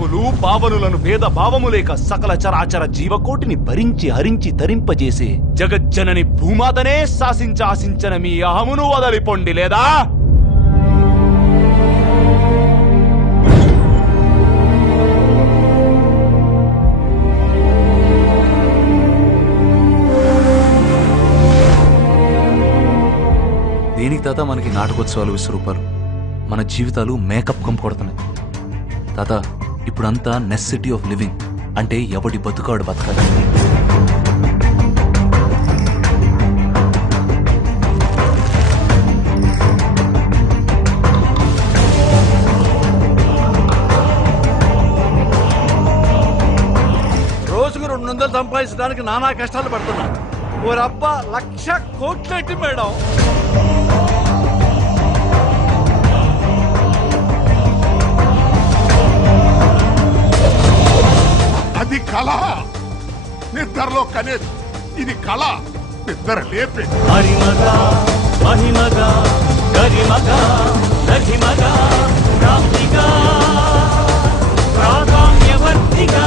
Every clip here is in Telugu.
పాలకులు పావనులను భేద భావము లేక సకల చరాచర జీవకోటిని భరించి హరించి తరింపజేసే జగజ్జనని భూమాతనే శాసించాసించన మీ అహమును వదలిపొండి లేదా? దేనికి తాత మనకి నాటకోత్సవాలు విశ్వరూపాలు? మన జీవితాలు మేకప్ కంపు కొడుతున్నాయి తాత. ఇప్పుడంతా నెసెసిటీ ఆఫ్ లివింగ్, అంటే ఎవడి బతుకాడు బతకాలి. రోజుకు 200 సంపాదించడానికి నానా కష్టాలు పడుతున్నా. ఓరబ్బా 1,00,000 కోట్లేంటి మేడం? అది కళ, నిద్రలో కనేది. ఇది కళ, నిద్ర లేపే. హరిమగా మహిమగా గరిమగా రహిమగా ప్రాప్తిగా ప్రాగామ్యవర్తిగా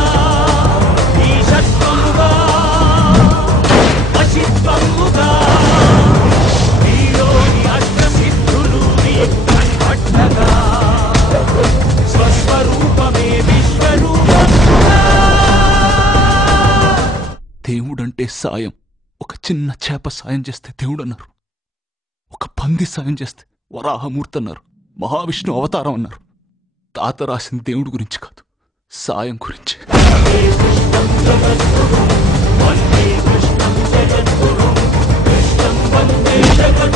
ఈశత్వముగా వశిత్వముగా నీలోని అష్టసిద్ధులు పట్టగా స్వస్వరూపమే విశ్వరూపముగా. దేవుడంటే సాయం. ఒక చిన్న చేప సాయం చేస్తే దేవుడు అన్నారు. ఒక పంది సాయం చేస్తే వరాహమూర్తి అన్నారు. మహావిష్ణు అవతారం అన్నారు. తాత రాసిన దేవుడి గురించి కాదు, సాయం గురించి. Jagad